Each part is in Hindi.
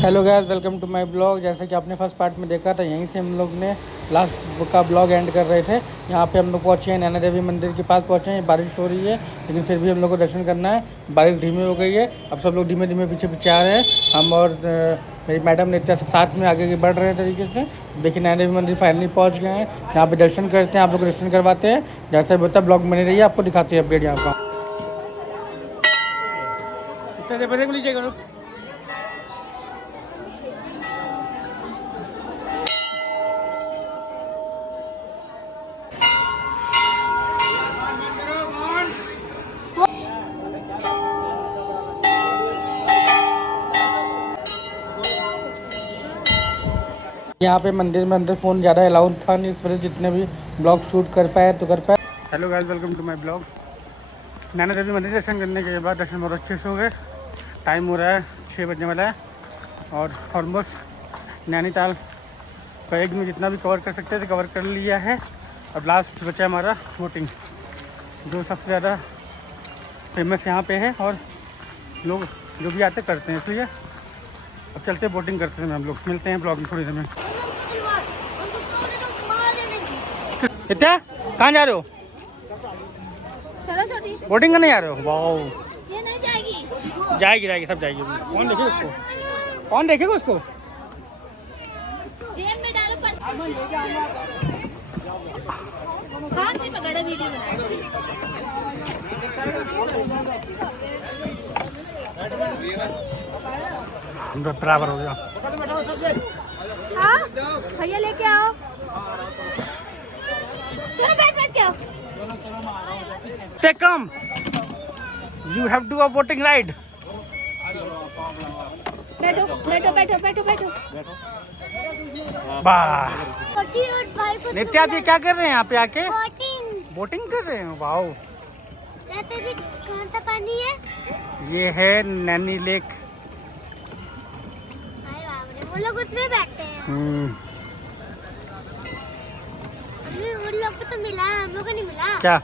Hello guys, welcome to my blog. जैसे कि आपने फर्स्ट पार्ट में देखा था, यहीं से हम लोग ने लास्ट का ब्लॉग एंड कर रहे थे। यहाँ पे हम लोग पहुँचे हैं, नैना देवी मंदिर के पास पहुँचे हैं। बारिश हो रही है लेकिन फिर भी हम लोग को दर्शन करना है। बारिश धीमी हो गई है, अब सब लोग धीमे धीमे पीछे पीछे आ रहे हैं। हम और मेरी मैडम नित्या सब साथ में आगे बढ़ रहे हैं तरीके से। देखिए, नैना देवी मंदिर फाइनली पहुँच गए हैं। यहाँ पे दर्शन करते हैं, आप लोग को दर्शन करवाते हैं। जैसे भी होता है ब्लॉग बने रहिए, आपको दिखाते हैं अपडेट यहाँ पर। यहाँ पे मंदिर में अंदर फ़ोन ज़्यादा अलाउड था नहीं, इस वजह से जितने भी ब्लॉग शूट कर पाए तो कर पाए। Hello guys, welcome to my blog. Naina Devi मंदिर दर्शन करने के बाद दर्शन बहुत अच्छे से हो गए। टाइम हो रहा है 6 बजने वाला है और ऑलमोस्ट नैनीताल का एक में जितना भी कवर कर सकते थे कवर कर लिया है। अब लास्ट बचा हमारा बोटिंग, जो सबसे ज़्यादा फेमस यहाँ पे है और लोग जो भी आते करते हैं। इसलिए अब चलते हैं बोटिंग करते हैं। हम लोग मिलते हैं ब्लॉग में थोड़ी देर में। इतना कहाँ जा रहे हो? चलो छोटी बोटिंग करने जा रहे हो? वाओ, ये नहीं जाएगी। जाएगी सब जाएगी। कौन देखेगा उसको? कौन देखेगा उसको? जेब में डालो पर कौन भी पकड़े वीडियो बना। बराबर हो गया। हाँ भैया लेके आओ। चलो बैठ के आओ। Take come. You have to do a boating ride. बैठो बैठो बैठो बैठो बैठो। वाह, नित्या जी क्या कर रहे हैं यहाँ पे आके? बोटिंग कर रहे हैं। वाओ, कौन सा पानी है? ये है नैनी लेक। वो लोग उसमें बैठते हैं। उन लोग को तो मिला, हम लोग को नहीं मिला। क्या?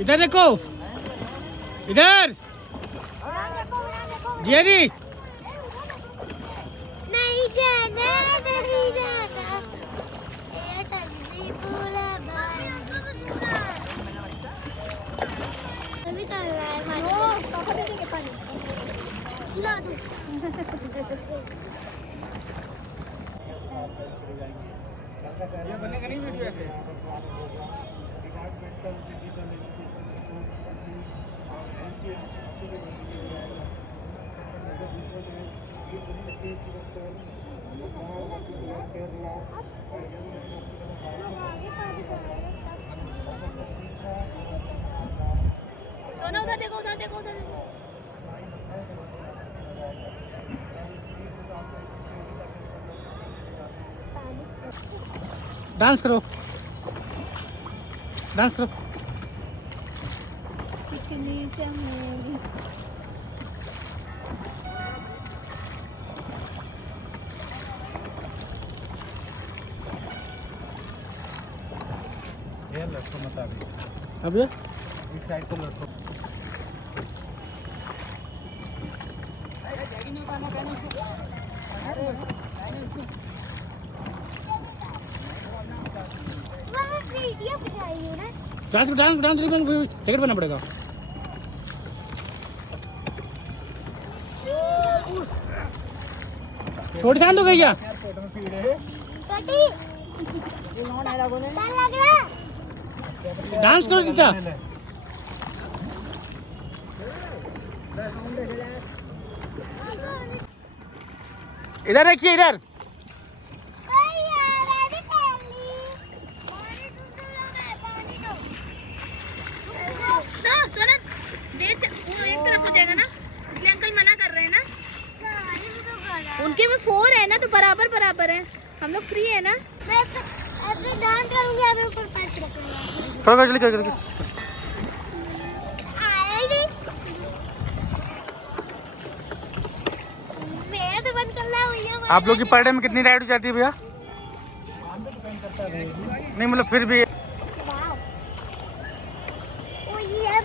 इधर देखो, इधर जी। नहीं जाना, नहीं जाना। अभी कर रहा है पापा दे देंगे पानी। ला दो। ये बनेगा नहीं वीडियो ऐसे। सोना उधर देखो, उधर देखो, उधर देखो। डांस करो, डांस करो। कितनी चमूरी ये लड़को मत आगे। अब ये एक साइड को लड़को। डांस डांस डांस टिकट बनना पड़ेगा। छोटी ध्यान दो भैया। डांस करो बेटा। इधर देखिए, इधर। एक तरफ हो जाएगा ना, इसलिए अंकल मना कर रहे हैं ना। उनके में 4 है ना, तो बराबर बराबर है। हम लोग 3 है ना। मैं ऐसे डांस करूंगी, आप ऊपर पैर रखूंगा। थोड़ा जल्दी कर। मेरा तो बंद कर ला भैया। आप लोग की पर डे में कितनी राइड हो जाती है भैया? नहीं मतलब फिर भी। वो ये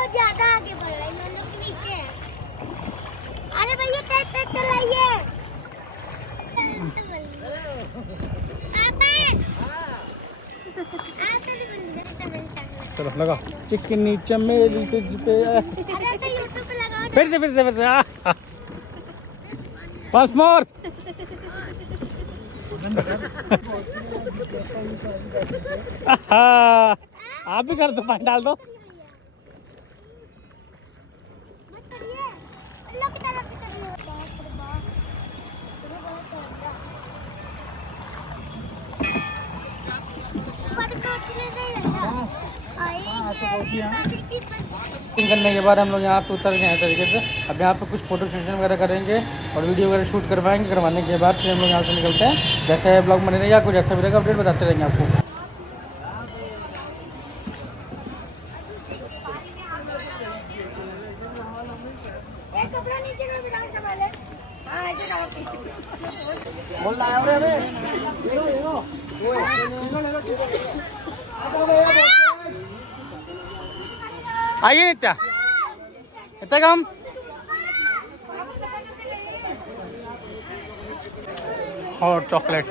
बहुत ज्यादा आगे बढ़ रहा है, हम लोग नीचे है। अरे भैया तेज तेज चलाइए। चलो लगा चिकनी चमेली तुझ पे। फिर से बस मोर। आप भी कर दो, पानी डाल दो। करने के बाद हम लोग यहाँ पे उतर गए हैं तरीके से। अब यहाँ पे कुछ फोटो सेशन वगैरह करेंगे और वीडियो वगैरह शूट करवाएंगे। करवाने के बाद फिर हम लोग यहाँ से निकलते हैं। जैसे ब्लॉग बने रहेगा, कुछ ऐसा भी रहेगा, अपडेट बताते रहेंगे आपको। आइए नित्या, इतना कम। और चॉकलेट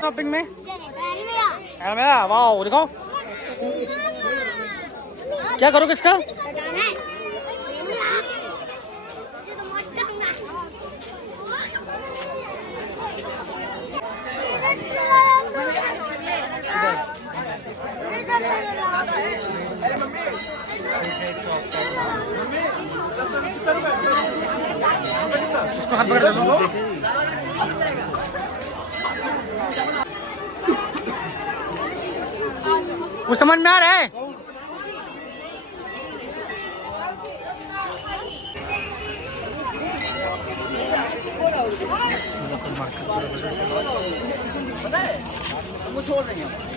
शॉपिंग में मेरा वाह देखो क्या करोगे इसका। इसको हाथ पकड़ लो। कुछ समझ में आ रहा है।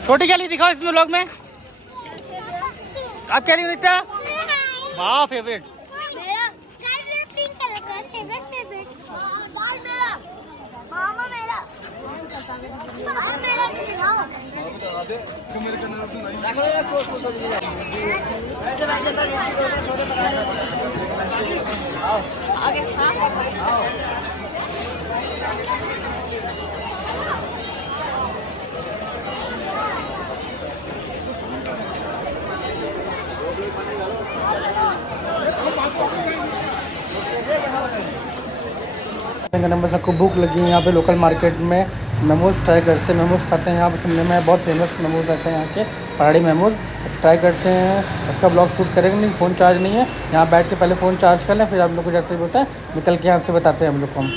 छोटी क्या ली दिखाओ इसमें व्लॉग में। आप क्या रही हो नित्या। वाह फेवरेट। नंबर सबको भूख लगी है। यहाँ पे लोकल मार्केट में मोमोज ट्राई करते हैं। मोमोज खाते हैं यहाँ पे सुनने में बहुत फेमस मोमोज रहते हैं यहाँ के, पहाड़ी मोमोज। ट्राई करते हैं, उसका ब्लॉग शूट करेंगे। नहीं फ़ोन चार्ज नहीं है, यहाँ बैठ के पहले फ़ोन चार्ज कर लें, फिर आप लोग को जैसे भी होता है निकल के यहाँ से बताते हैं हम लोग को। हम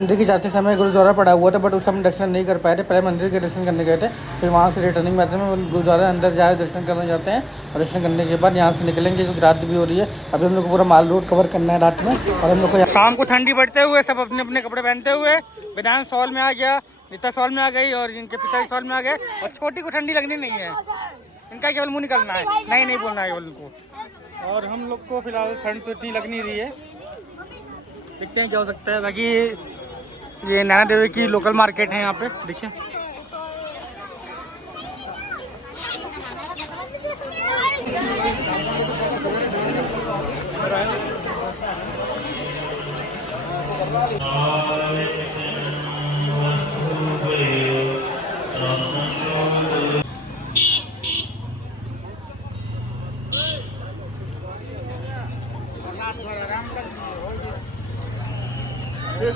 मंदिर के जाते समय गुरुद्वारा पड़ा हुआ था, बट उस समय दर्शन नहीं कर पाए थे। पहले मंदिर के दर्शन करने गए थे, फिर वहाँ से रिटर्निंग में आते हैं गुरुद्वारा अंदर जा दर्शन करने जाते हैं। और दर्शन करने के बाद यहाँ से निकलेंगे क्योंकि रात भी हो रही है। अभी हम लोग को पूरा माल रोड कवर करना है रात में। और हम लोग को शाम को ठंडी बढ़ते हुए सब अपने अपने कपड़े पहनते हुए वेदांत सॉल में आ गया, नीता सॉल में आ गई और इनके पिताजी सॉल में आ गए। और छोटी को ठंडी लगनी नहीं है, इनका केवल मुँह निकलना है, नहीं बोलना है उनको। और हम लोग को फिलहाल ठंड तो इतनी लग नहीं रही है, देखते हैं क्या हो सकता है। बाकी ये नैना देवी की लोकल मार्केट है यहाँ पे, देखिए।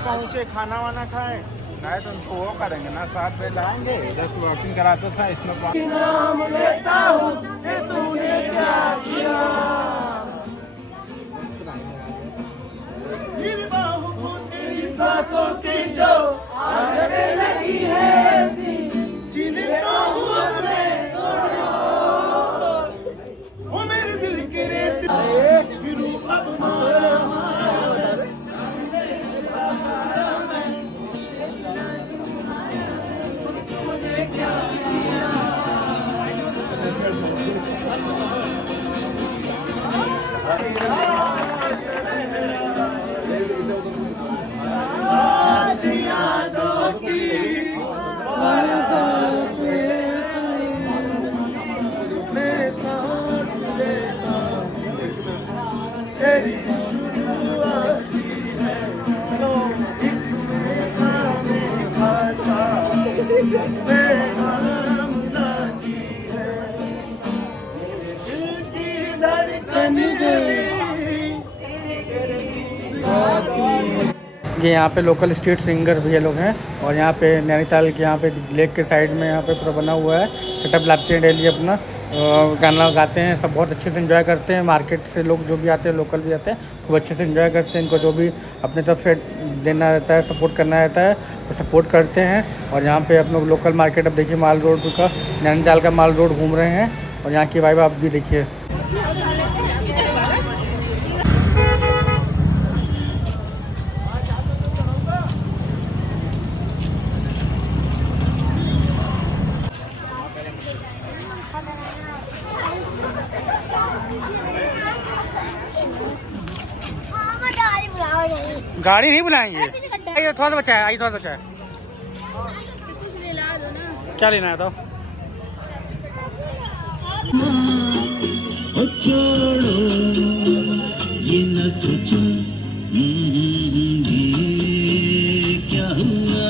पहुँचे खाना वाना खाए, नहीं तो उनको वो करेंगे ना, साथ में लाएंगे। इधर वॉकिंग कराता था इसमें नाम लेता हूँ कि तूने क्या किया। सांसों की जो आने लगी है ऐसी, जीता हूँ अपने तोड़, वो मेरे दिल के रेत फिर अब ये यहाँ पे लोकल स्ट्रीट सिंगर भी ये लोग हैं और यहाँ पे नैनीताल के यहाँ पे लेक के साइड में यहाँ पे पूरा बना हुआ है सेटअप, लाते हैं डेली अपना गाना गाते हैं, सब बहुत अच्छे से एंजॉय करते हैं। मार्केट से लोग जो भी आते हैं, लोकल भी आते हैं, खूब अच्छे से एंजॉय करते हैं। इनको जो भी अपनी तरफ से देना रहता है, सपोर्ट करना रहता है, तो सपोर्ट करते हैं। और यहाँ पे अपने लोकल मार्केट, अब देखिए माल रोड का, नैनीताल का माल रोड घूम रहे हैं और यहाँ की वाइब आप भी देखिए। गाड़ी नहीं बुलाएंगे, आइए थोड़ा सा बचा है, आइए थोड़ा सा बचा है। कुछ दिला दो ना। क्या लेना है तो? छोड़ो ये न सोचो ये क्या हुआ।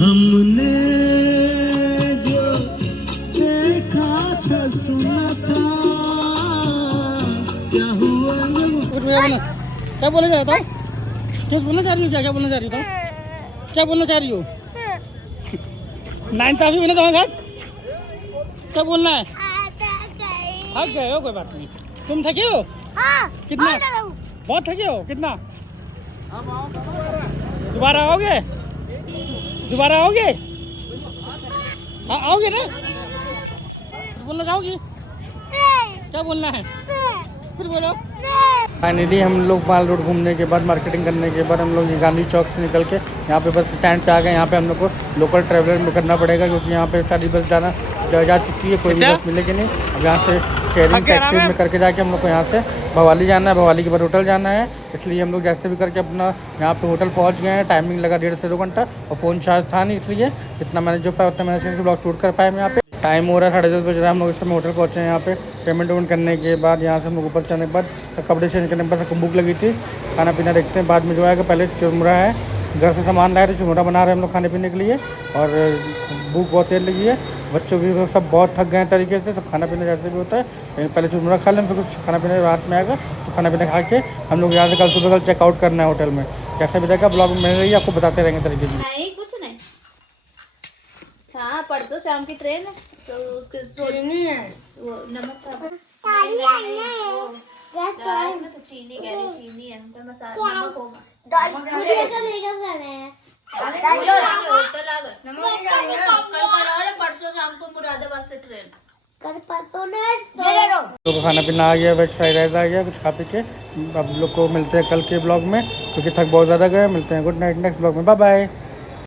हमने जो देखा था सुना था क्या हुआ। क्या बोले जा रहा था? क्या बोलना चाह रही हो? क्या बोलना चाह रही हो? क्या बोलना चाह रही हो? नाइन भी बना तुम्हारे घर? क्या बोलना है? थक गए हो? कोई बात नहीं। तुम थके हो? कितना? बहुत थके हो? कितना? दोबारा आओगे? दोबारा आओगे? आओगे ना? बोलना चाहोगी? क्या बोलना है? फिर बोलो। फाइनली हम लोग माल रोड घूमने के बाद, मार्केटिंग करने के बाद हम लोग गांधी चौक से निकल के यहाँ पे बस स्टैंड पे आ गए। यहाँ पे हम लोग को लोकल ट्रैवलर करना पड़ेगा क्योंकि यहाँ पे सारी बस जा चुकी है, कोई भी बस मिलेगी नहीं। अब यहाँ से शेयरिंग टैक्सी में करके जाके हम लोग को यहाँ से भवाली जाना है, भवाली के बाद होटल जाना है। इसलिए हम लोग जैसे भी करके अपना यहाँ पे होटल पहुँच गए हैं। टाइमिंग लगा 1.5 से 2 घंटा और फ़ोन चार्ज था नहीं, इसलिए जितना मैंने जो पाया उतना मैंने ब्लॉग शूट कर पाया। मैं यहाँ पे टाइम हो रहा है 10:30 बज रहा है। हम लोग इस समय होटल पहुँचे हैं। यहाँ पे पेमेंट वेमेंट करने के बाद यहाँ से हम लोग ऊपर चढ़ने के बाद कपड़े चेंज करने के बाद भूख लगी थी, खाना पीना देखते हैं बाद में जो आएगा। पहले चुरमुरा है, घर से सामान लाए थे, चुरमुरा बना रहे हैं हम लोग खाने पीने के लिए। और भूख बहुत तेज लगी है, बच्चों भी सब बहुत थक गए हैं तरीके से। सब खाना पीना जैसे भी होता है, लेकिन पहले चुरमुरा खा लें, फिर कुछ खाना पीना रात में आएगा तो खाना पीना खा के हम लोग यहाँ से कल सुबह चेकआउट करना है होटल में। कैसे भी रहेगा ब्लॉग में रही आपको बताते रहेंगे तरीके से। नहीं कुछ नहीं। हाँ परसों शाम की ट्रेन है तो उसके नहीं है वो नमक था में तो चीनी कह रही चीनी है तो मसाला नमक होगा। होटल आ गए कल परसों शाम को मुरादाबाद से ट्रेन। तो खाना पीना आ गया, वेज फ्राइड राइस आ गया, कुछ खा पी के अब लोग को मिलते हैं कल के ब्लॉग में क्योंकि थक बहुत ज़्यादा गए। मिलते हैं गुड नाइट नेक्स्ट ब्लॉग में, बाय बाय।